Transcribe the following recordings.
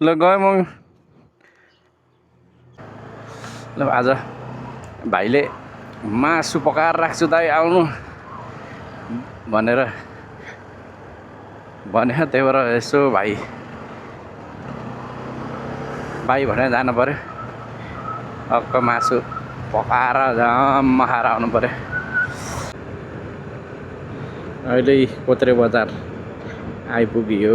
ल गएँ म। ल आज भाइले मासु पकाएर राख्छु दाइ आउनु भनेर भन्यो। त्यही भएर यसो भाइ भनेर जानु पऱ्यो। अक्क मासु पकाएर जम्मा खाएर आउनु पऱ्यो। अहिले कोत्रे बजार आइपुग्यो।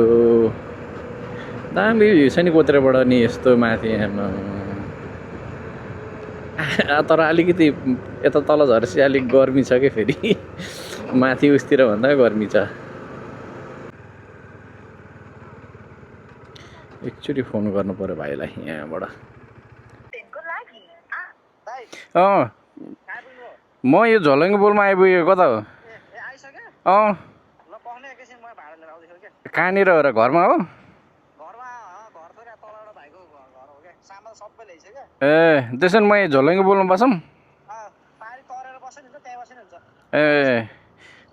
दामी भ्यू छ नि कोत्रेबाट नि यस्तो माथि। तर अलिकति यता तल झरेपछि अलिक गर्मी छ कि फेरि माथि उस्तिर भन्दा गर्मी छ। एकचोटि फोन गर्नु पर्यो भाइलाई यहाँबाट। म यो झोलङ्गे पुलमा आइपुगेको। कता हो? कहाँनिर हो र? घरमा हो? ए त्यसो भने म यहाँ झोलङ्गे पुलमा बसौँ? ए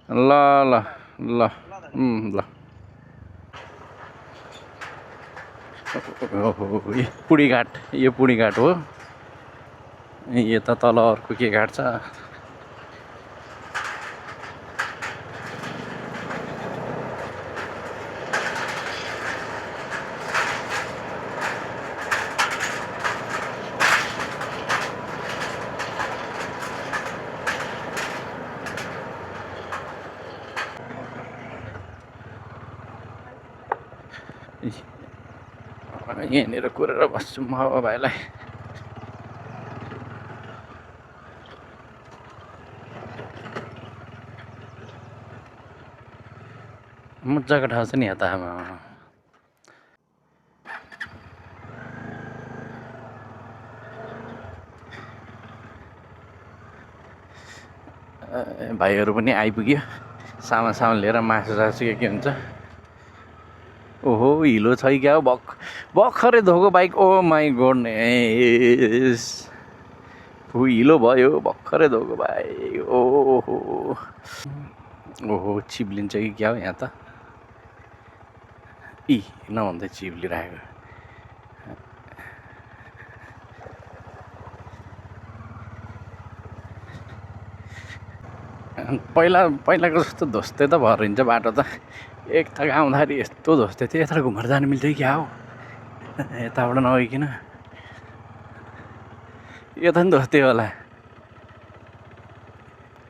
ल ल ल ल। पुडी घाट, यो पुडी घाट हो। यता तल अर्को के घाट छ? यहाँनिर कुरेर बस्छु म भाइलाई। मजाको ठाउँ छ नि यता। भाइहरू पनि आइपुग्यो। सामान लिएर मासु के हुन्छ। ओहो हिलो छ क्या हो? भर्खरै धोको बाइक। ओ माई गोडनेस, हिलो भयो भर्खरै धोको बाइक। ओहो चिप्लिन्छ कि क्या हो यहाँ त? नभन्दै चिप्लिरहेको। पहिलाको जस्तो धोस्दै त भएर हिँड्छ बाटो त। एक त आउँदाखेरि यस्तो धोस्दै थियो। यता घुमेर जानु मिल्छ कि क्या हो? यताबाट नगइकन यता नि धोस्दै होला।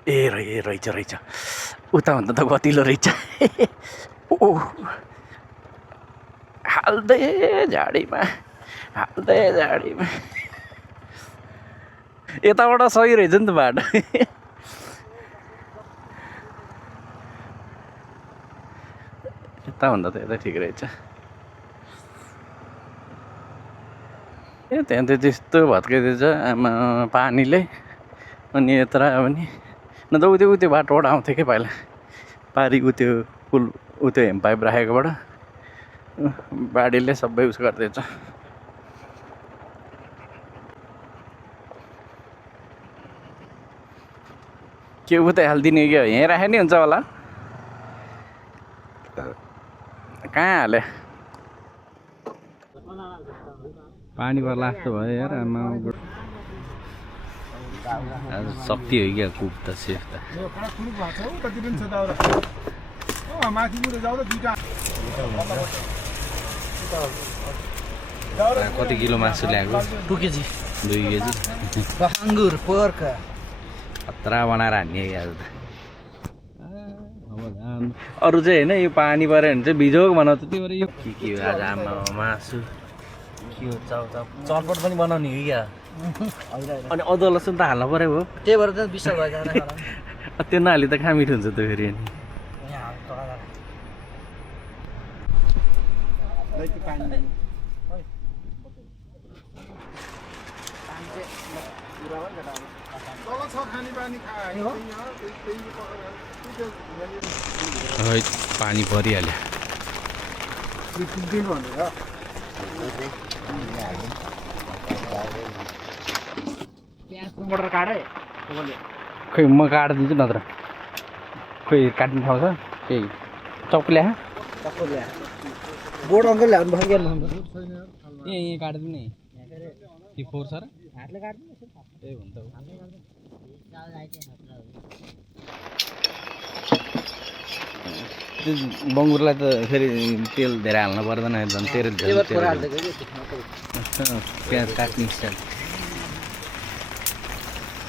रहेछ उताभन्दा त गतिलो रहेछ। हाल्दै झाडीमा यताबाट सही रहेछ नि त बाटो। यताभन्दा त यता ठिक रहेछ। त्यहाँ त त्यस्तो भत्काइदिएछ आमा पानीले। अनि यत्र आयो भने न त उत्यो बाटोबाट आउँथ्यो कि पहिला। पारी उत्यो पुल उत्यो हेम पाइप राखेकोबाट बाढीले सबै उस गरिदिएछ। के उतै हालिदिने क्या? यहीँ राखे नि हुन्छ होला। कहाँ हाले? पानी पर्ला जस्तो भयो यार। आमा शक्ति हो क्या कुक त सेफ त। कति किलो मासु ल्याएको? 2 केजी 2 केजी अंगुर पोर्क खतरा बनाएर हान्ने आज त। अरू चाहिँ होइन, यो पानी पऱ्यो भने चाहिँ बिजोग बनाउँछ। त्यो भएर यो के हो आज? आमा मासु के हो? चलपट पनि बनाउने हो क्या? अनि अदुवा लसुन त हाल्नु पऱ्यो हो। त्यही भएर त विश्व भइजान। त्यो नहाली त कहाँ मिठो हुन्छ त फेरि। पानी परिहाल्यो। खोइ म काटिदिन्छु नत्र। खोइ काट्ने ठाउँ छ केही? चक्कु ल्याए बोर्ड अङ्कल ल्याउनु भयो क्या यहीँ काटिदिनु नि कि फोहोर छ र हातले काट्नु त्यही हुन्छ त्यो बङ्गुरलाई त फेरि तेल धेरै हाल्नु पर्दैन झन् तेल प्याज काट्ने स्टाइल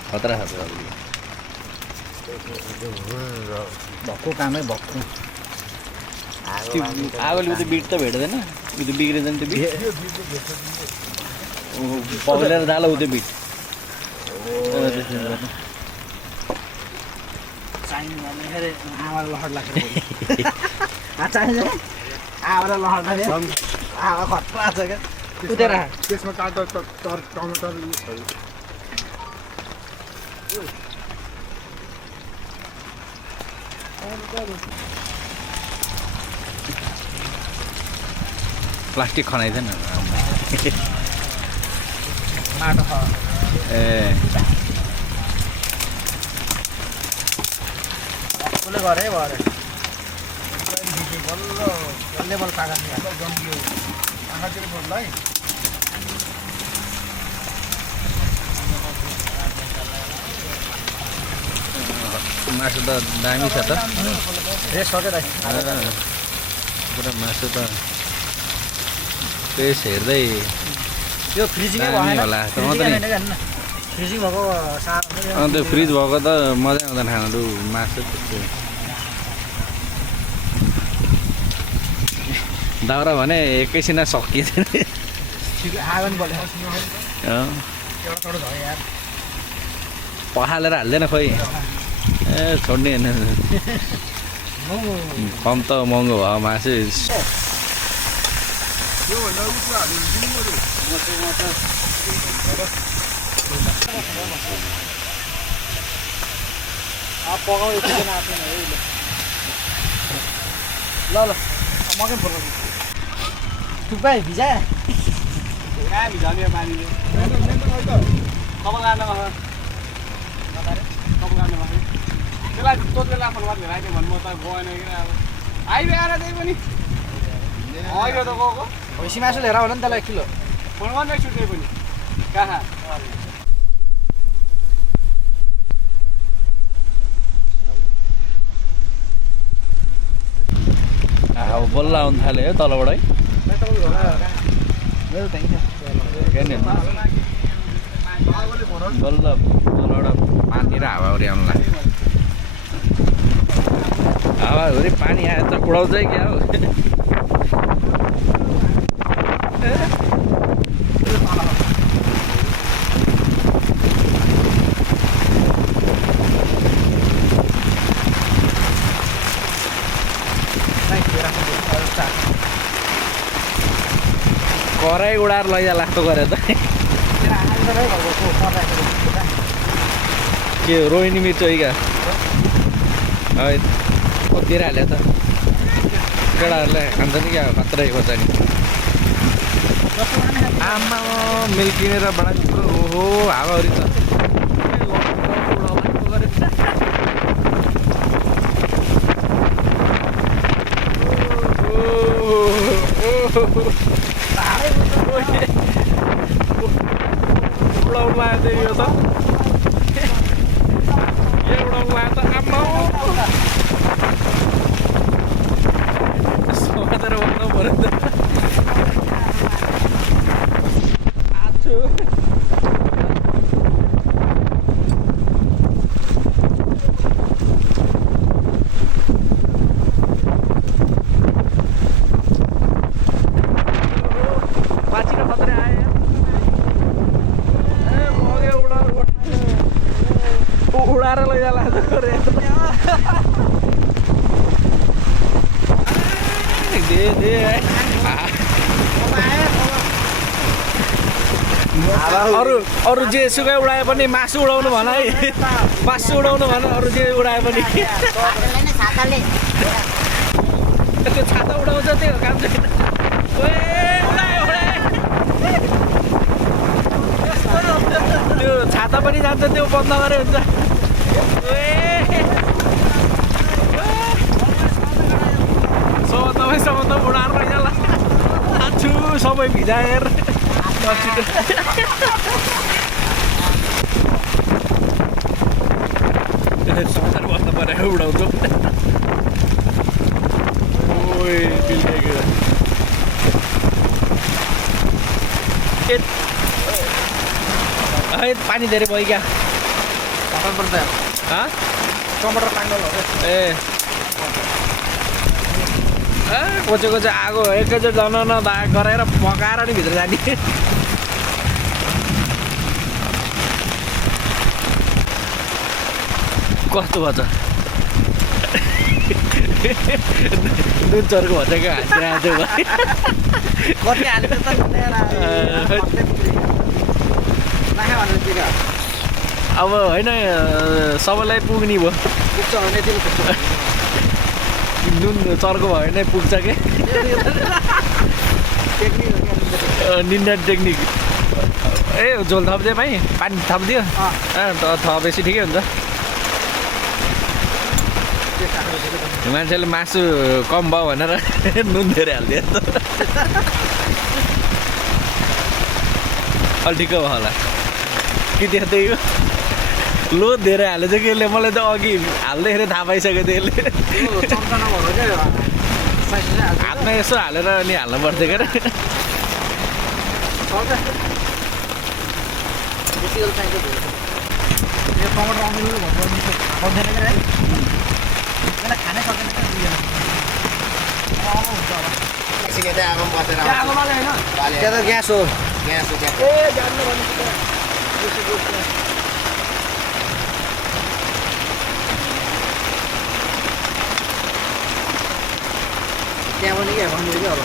खतरा खतरा भक्कु कामै भक्कु आगोले उयो बिट त भेट्दैन उयो त बिग्रिँदैन त्यो बिट पग्लेर जाला उ त्यो बिट आमालाई लहर लाग्छ चाहिन्छ आमालाई लहर लाग्छ आमा खतरा छ क्या कुदेर त्यसमा काट्दा टमाटर युजहरू प्लास्टिक खनाइदिएन माटो ख ए कसले गरे भरे बल्ल जसले बल कागज आँखातिर पर्लाई मासु त दामी छ त रेस सकेर पुरा मासु त पेस हेर्दै त्यो फ्रिजिङै दामी भएन होला मात्रै फ्रिजिङ भएको साह्रो त्यो फ्रिज भएको त मजा आउँदैन खानु मासु त्यस्तो दाउरा भने एकैछिनमा सकिँदैन आगन बोले अँ, एउटा टोटो भयो यार पखालेर हाल्दैन खोइ ए छोड्ने होइन कम त महँगो भयो मासु त्योभन्दा उच्च हाल्यो पकाउ एकछिन आएको ल ल मकै फोन थुक्पा भिजा कहाँ भिजाउने पानीले कपाल काट्नमा कपाल काट्नमा त्यसलाई तोतेला फोनमा भेराइदियो भन्नु म त गएन कि अब आइरहेर त्यही पनि अहिले त गएको भैँसी मासु लिएर होला नि त्यसलाई किलो फोन गर्नु एकचोटि त्यही पनि कहाँ अब बल्ल आउनु थाल्यो है तलबाट है मेरो त्यहीँ छ बल्ल तलबाट पानी र हावाहुरी आउनु लाग्यो हावाहुरी पानी आयो त उडाउँछ क्या हो कराई उडाएर लैजा लाग्दो गरे त के रोहिणी मिर्च है क्या है कतिर हाल्यो त केटाहरूले खान्छ नि क्या खत्रै खोर्सानी आमा मिल्क किनेर बनाएको ओहो हावाहुरी त उडाउनु लाग्यो त यो त के उडाउनु लाग्यो त आम्मा समातेर उड्नु पऱ्यो त आछु बाँचिन खतरा आयो उडाएर लैजाला दे अरू अरू जे सुकै उडाए पनि मासु उडाउनु भन है मासु उडाउनु भन अरू जे उडाए पनि त्यो छाता उडाउँछ त्यो काम छैन त्यो छाता पनि जान्छ त्यो बन्द गरे हुन्छ तपाईँ सबै भिजाएर समाचार बस्नु पऱ्यो उडाउँछु ओइ बिल्डेको पानी धेरै भयो क्या टमाटर पानी ए कोचेको चाहिँ आगो एकैचोटि जनाउन गरेर पकाएर नि भित्र जाने कस्तो भन्छ नुन चर्को भन्छ क्या हाँसिरहेको कति हालेको त अब होइन सबैलाई पुग्ने भयो पुग्छ भने त्यो नुन चर्को भयो भने पुग्छ के निन्दा टेक्निक ए झोल थप्दियो भाइ पानी थपिदियो थपेपछि ठिकै हुन्छ मान्छेले मासु कम भयो भनेर नुन धेरै हालिदियो अलि ठिक्क भयो होला कि त्यस्तै हो लो धेरै हालेछ कि यसले मलाई त अघि हाल्दैखेरि थाहा पाइसक्यो थियो यसले हातमा यसो हालेर अनि हाल्नु पर्थ्यो क्या खानै सक्दैन त्यो त ग्यास हो त्यहाँ पनि क्या भन्नु क्या अब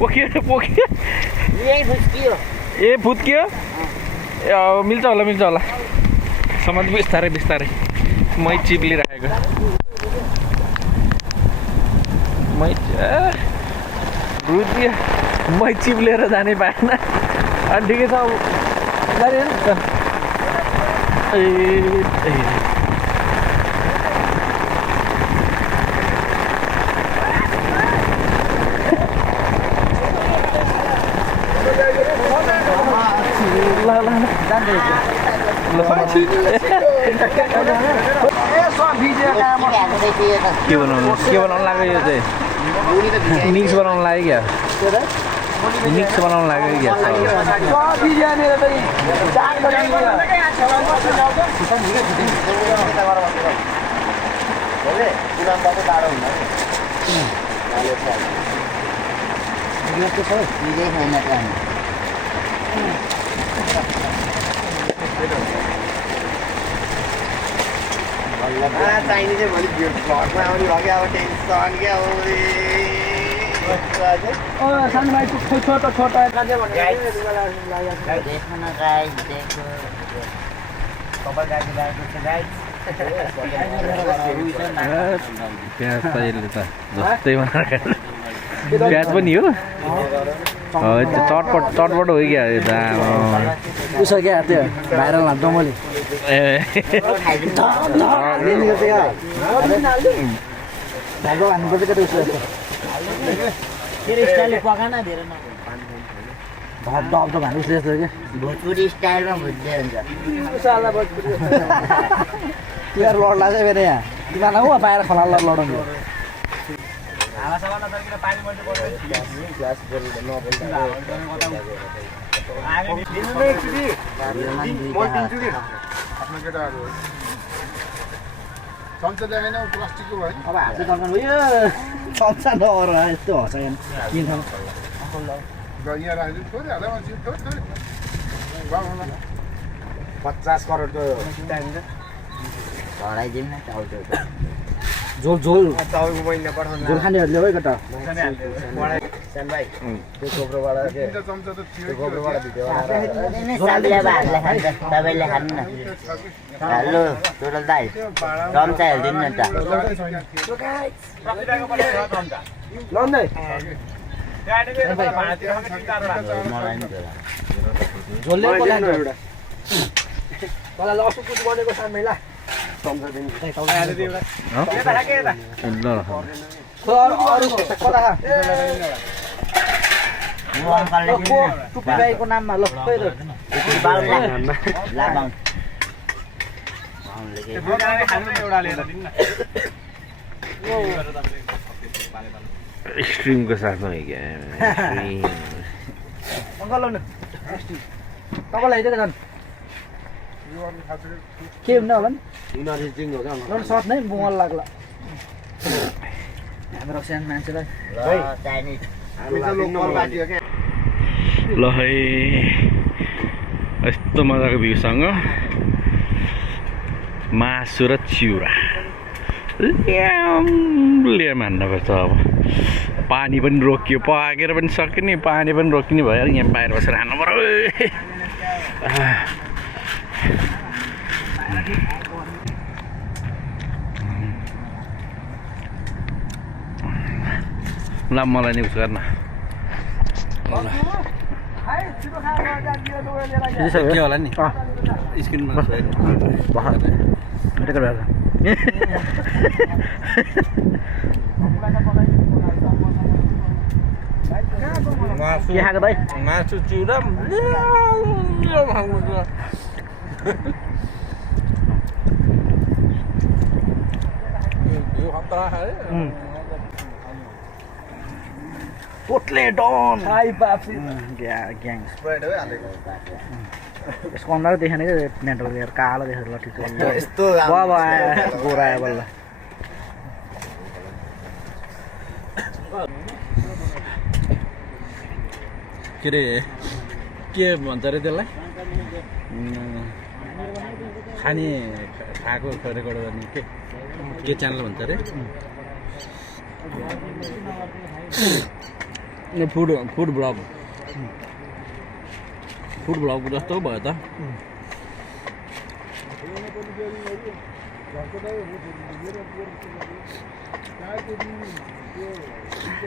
पोखियो ए फुत्कियो ए मिल्छ होला समाज बिस्तारै मै चिप्लिराखेको मै चिप्लेर जानै पाएन अनि ठिकै छ अब जाने के बनाउनु लाग्यो यो चाहिँ मिक्स बनाउनु लाग्यो क्या मिक्स बनाउनु लाग्यो क्या चाहिने चाहिँ भोलि भ्लगमा आउने भयो क्या अब टेन्सन क्या सानो भाइ छोटा प्याज त यसले त जस्तै बनाएर प्याज पनि हो चटपट हो क्या यो त उसो क्या त्यो भाइरल हान्छ मैले हान्नुपर्छ क्या उसो भात भानु उसले जस्तो क्या भोजपुरी स्टाइलमा भुज्दै हुन्छ तिमीहरू लड्ला चाहिँ फेरि यहाँ तिमीहरूलाई हो बाहिर खोला लडाउनु चम्चा देखाएन प्लास्टिकको भयो अब हातले तर्काउनु भयो चम्चा नगर यस्तो हँस किन यहाँ राख्नु थोरै हाल्दा मान्छे थोरै 50 करोडको चढाइदिउँ न टाउको झोल झोल टाउको महिना पठाउनु झोल खानेहरूले हो केटा सानो भाइ त्यो कोब्रोबाट के चम्चा त थियो त्यो कोब्रोबाट भिडियो तपाईँले खानु न हेलो टोटल दाइ चम्चा हेरिदिनु न त मलाई नि झोलले बोलान्छ एउटा तँलाई लसु कुछ बनेको सामने ला टुप्पी भाइको नाममा ल स्ट्रिमको साथमा क्या अङ्कल न तपाईँलाई हेरेको झन् के हुन्न होला नि सर्ट नै बुवाल लाग्ला हाम्रो सानो मान्छेलाई ल है यस्तो मजाको भ्यूसँग मासु र चिउरा लिएर मान्नुपर्छ अब पानी पनि रोकियो पाकेर पनि सक्यो नि पानी पनि रोकिने भयो यहाँ बाहिर बसेर खानु पर्यो ल मलाई नि उस गर्न के होला नि स्क्रिनमा के खाएको भाइ मासु चिउरा पोटले डन हाई बाप्सी ग्याङ यसको अनुहार देखेन क्या मेन्टल लिएर कालो देखेर ल ठिक यस्तो अब आयो गोरा आयो बल्ल के अरे के भन्छ अरे त्यसलाई खाने खाएको रेकर्ड गर्ने के च्यानल भन्छ अरे फुड ब्लग जस्तो भयो त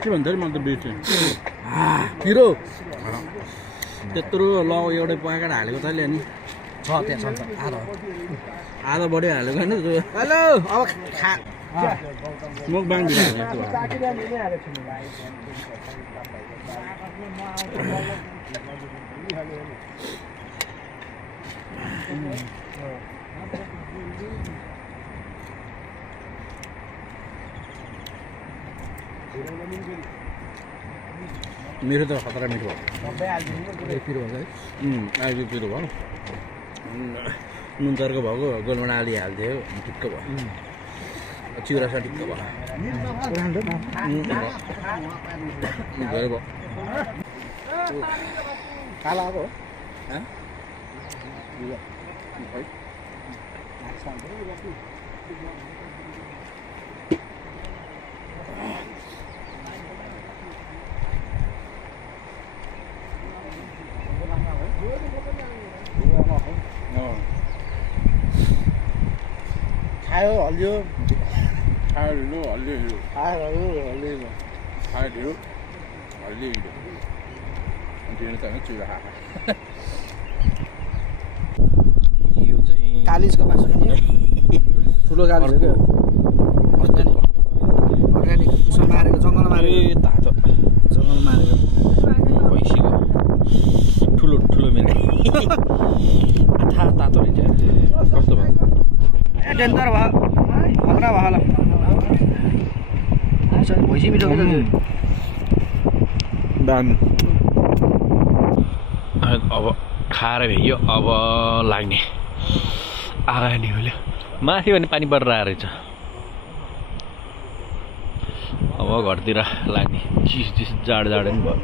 के भन्छ अरे मलाई त बिर्सेँ हिरो त्यत्रो ल एउटै प्याकेट हालेको तैँले नि छ त्यहाँ छ आधा बढी हालेको होइन हेलो अब खा मुख बाङ मेरो त खतरा मिठो भयो पिरो भयो है अहिले पिरो भयो नुन चर्को भएको गोलमा आली हालिदियो ठिक्क भयो चिउरा छ ठिक्क भयो भयो काला अब खायो हल्लियो खायो हल्लियो खायो हल्लियो खायो हल्लियो चिउरा खाएको यो चाहिँ कालिजको मासु खाने ठुलो कालिज हो क्या अर्ग्यानिक उसमा मारेको जङ्गलमा मारेको तातो जङ्गलमा मारेको भैँसीको ठुलो मेरो तातो रहेछ कस्तो भयो ए डेन्जर भयो खतरा भयो होला भैँसी मिठो दामी अब खाएर भ्याइयो अब लाग्ने आगानी होला माथि भने पानी परेर आएर रहेछ अब घरतिर लाग्ने चिस जाड पनि भयो